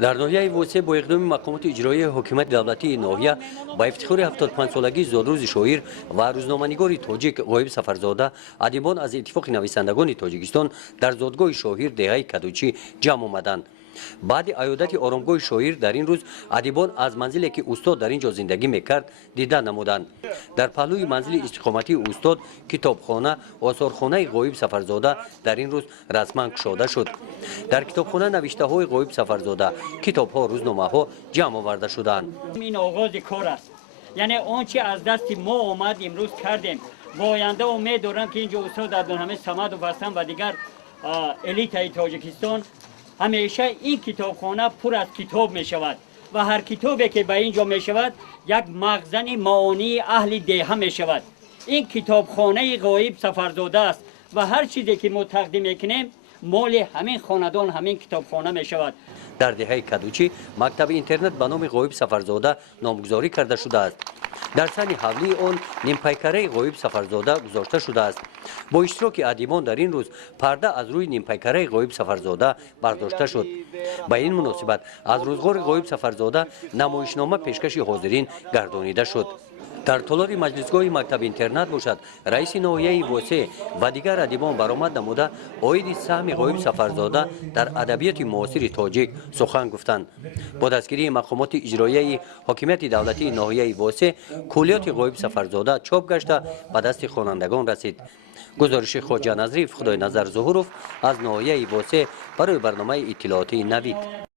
در ناحیه وسه با اقدام مقامات اجرایی حکومت دولتی ناحیه با افتخار 75 سالگی زادروز شاعر و روزنامه‌نگار تاجیک غایب سفرزاده ادیبان از اتفاق نویسندگان تاجیکستان در زادگاه شاعر دهه کدوچی جمع آمدند. بعد عیادت آرامگاه شاعر در این روز ادیبان از منزلی که استاد در اینجا زندگی میکرد دیدن نمودند. در پهلوی منزل استقامتی استاد کتابخانه و آثارخانه غایب سفرزاده در این روز رسما گشوده شد. در کتابخانه نوشته های غایب سفرزاده، کتاب ها، روزنامه ها جمع آورده شدند. این آغاز کار است، یعنی آنچه از دست ما آمد امروز کردیم. با آینده امید دارم که اینجا استاد عبدالحمید صمد و بستن و دیگر الیت تاجیکستان همیشه این کتابخانه پر از کتاب می شود و هر کتابی که به اینجا می شود یک مخزن معانی اهل دهه می شود. این کتابخانه غایب سفرزاده است و هر چیزی که ما تقدیم میکنیم مال همین خاندان همین کتابخانه می شود. در دهه کدوچی مکتب اینترنت به نام غایب سفرزاده نامگذاری کرده شده است. در سن حولی آن نیمپیکره غایب سفرزاده گذاشته شده است. با اشتراک ادیبان در این روز پرده از روی نیمپیکره غایب سفرزاده برداشته شد. به این مناسبت از روزگار غایب سفرزاده نمایشنامه پیشکش حاضرین گردانیده شد. در تالار مجلسگاه مکتب اینترنت باشد رئیس ناحیه واسه و دیگر ادیبان برآمد نموده عاید سهم غایب سفرزاده در ادبیات معاصر تاجیک سخن گفتند. با دستگیری مقامات اجرایی حاکمیت دولتی ناحیه واسه کلیات غایب سفرزاده چاپ گشته به دست خوانندگان رسید. گزارش خواجه نظریف خدای نظر ظهورов از ناحیه واسه برای برنامه اطلاعاتی نوید.